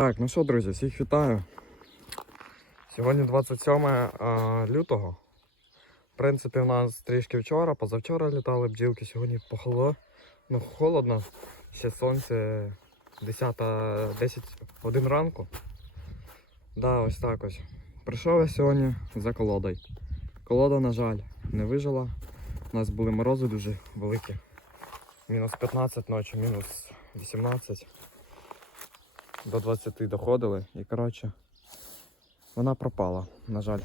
Так, ну що, друзі, всіх вітаю. Сьогодні 27 а, лютого. В принципі, у нас трішки вчора, позавчора літали бджілки, сьогодні похолодно, ну, холодно, ще сонце 10, 10 годин ранку. Да, ось так ось. Прийшов я сьогодні за колодою. Колода, на жаль, не вижила. У нас були морози дуже великі. Мінус 15 ночі, мінус 18 до 20 доходили і коротше вона пропала, на жаль.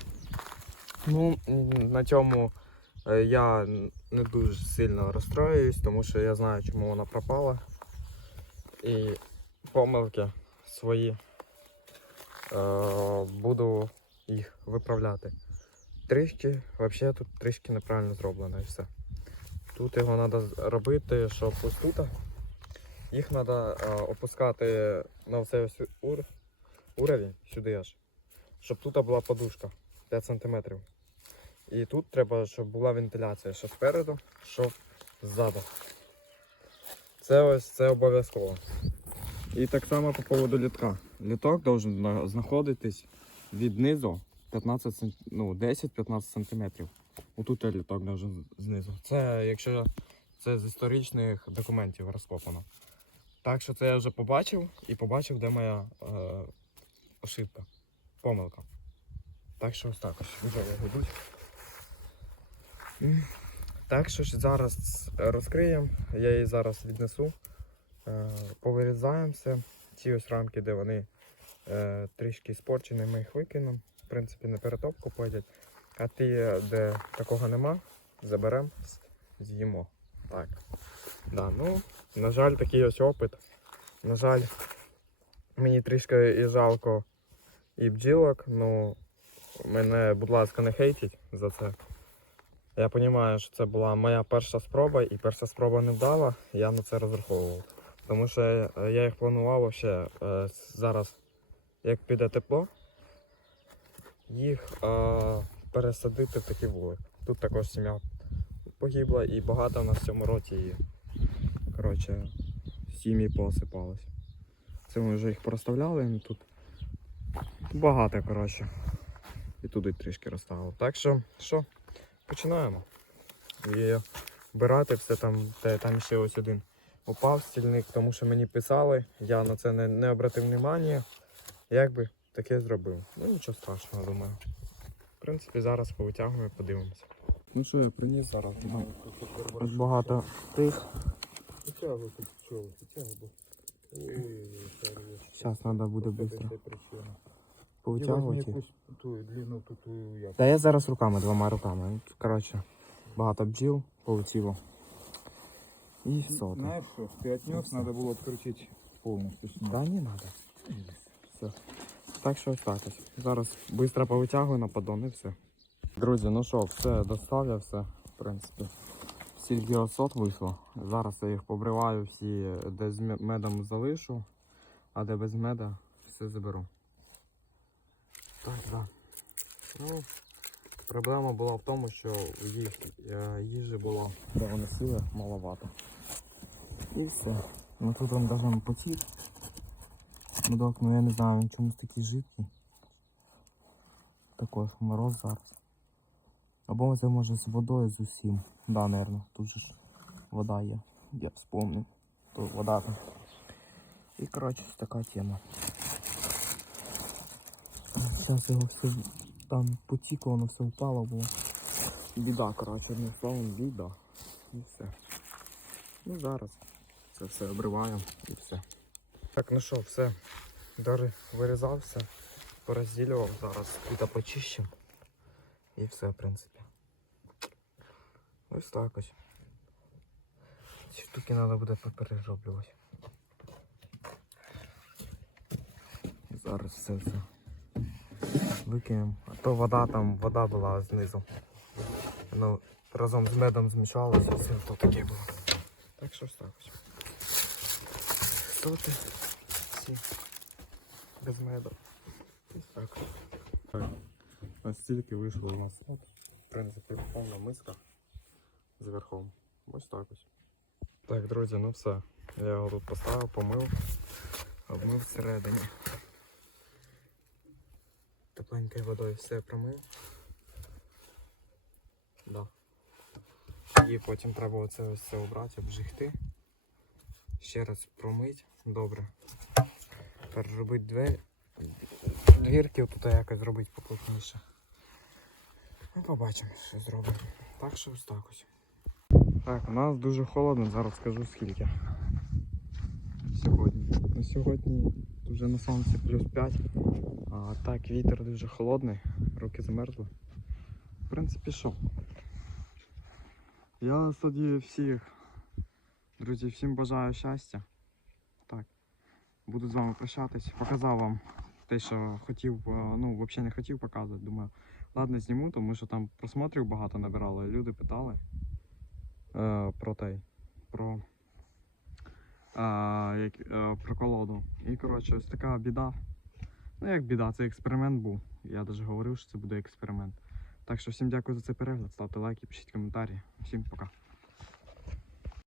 Ну, на цьому е, я не дуже сильно розстроююсь, тому що я знаю, чому вона пропала. І помилки свої е, буду їх виправляти. Трішки, взагалі тут трішки неправильно зроблено і все. Тут його треба робити, щоб ось тут їх треба опускати на цей ось ур... уровень сюди аж. Щоб тут була подушка 5 см. І тут треба, щоб була вентиляція, що спереду, що ззаду. Це ось це обов'язково. І так само по поводу літка. Літок має знаходитись від низу 15 см, ну, 10-15 см. Отут літок може знизу. Це якщо це з історичних документів розкопано. Так що це я вже побачив і побачив, де моя е, ошибка, помилка. Так що ось так ось вже йдуть. Так що ж зараз розкриємо, я її зараз віднесу, е, повирізаємо все. Ці ось рамки, де вони е, трішки спорчені, ми їх викинемо. В принципі, на перетопку пойдять. А ті, де такого нема, заберемо, з'їмо. Так. Да, ну, на жаль, такий ось опит. На жаль, мені трішки і жалко і бджілок, ну мене, будь ласка, не хейтіть за це. Я розумію, що це була моя перша спроба, і перша спроба не вдала, я на це розраховував. Тому що я- я їх планував ще е, зараз, як піде тепло, їх е, пересадити в такий вулик. Тут також сім'я погибла і багато в нас в цьому році її. Коротше, сім'ї посипались. Це ми вже їх проставляли, ну тут багато, коротше. І туди трішки розставили. Так що, що, починаємо. І вбирати все там, те, там ще ось один упав стільник, тому що мені писали, я на це не, не обратив внимання. Як би таке зробив. Ну нічого страшного, думаю. В принципі, зараз повитягуємо, подивимося. Ну що, я приніс зараз. Багато тих. Витягуй тут пчелы, вытягивай. Ой, Зараз треба буде швидко Це причина. повитягувати. їх. якусь ту длину тут ту як. Та я зараз руками, двома руками. Ну, Коротше, багато бджіл полетіло. І все. там. Знаешь что, ты отнес, надо было открутить полностью. снять. Да не треба. Все. Так що ось так ось. Зараз швидко повитягую на поддон і все. Друзі, ну що, все, достав я все, в принципі. Стільки вийшло. Зараз я їх побриваю всі, де з медом залишу, а де без меда все заберу. Так, да. Ну, проблема була в тому, що їх е, їжі було, де вони сіли, маловато. І все. Ну тут он даже потік. Ну я не знаю, він чомусь такий жидкий. Також мороз зараз. Або це може з водою з усім. Да, наверное, тут же ж вода є. Я вспомнив. Тут вода там. І коротше така тема. Зараз його все там потікло, воно все впало було. Біда, коротше, одним словом, біда. І все. Ну зараз це все обриваємо і все. Так, ну що, все. Дари вирізався, порозділював, зараз тут почищу. І все, в принципі. Ось так ось. Ці штуки треба буде поперероблювати. Зараз все все. Викинемо. А то вода там, вода була знизу. Воно разом з медом змішалося, все то таке було. Так що ось так ось. Соти всі без меду. Ось так. Ось стільки вийшло у нас. В принципі, повна миска з верхом. Ось так ось. Так, друзі, ну все. Я його тут поставив, помив, обмив всередині. тепленькою водою все промив. Да. І потім треба оце ось це обрати, обжигти. Ще раз промить. Добре. Тепер робити двері. Двірки тут якось зробити поплотніше. Ну, побачимо, що зробимо. Так що ось так ось. Так, у нас дуже холодно, зараз скажу скільки. Сьогодні. На сьогодні вже на сонці плюс 5. А так, вітер дуже холодний, руки замерзли. В принципі, що? Я тоді всіх, друзі, всім бажаю щастя. Так. Буду з вами прощатись. Показав вам те, що хотів, е, ну, взагалі не хотів показувати. Думаю, ладно, зніму, тому що там просмотрів багато набирало, люди питали про той, про, е, як, е, про колоду. І коротше, ось така біда. Ну, як біда, це експеримент був. Я навіть говорив, що це буде експеримент. Так що всім дякую за цей перегляд, ставте лайки, пишіть коментарі. Всім пока.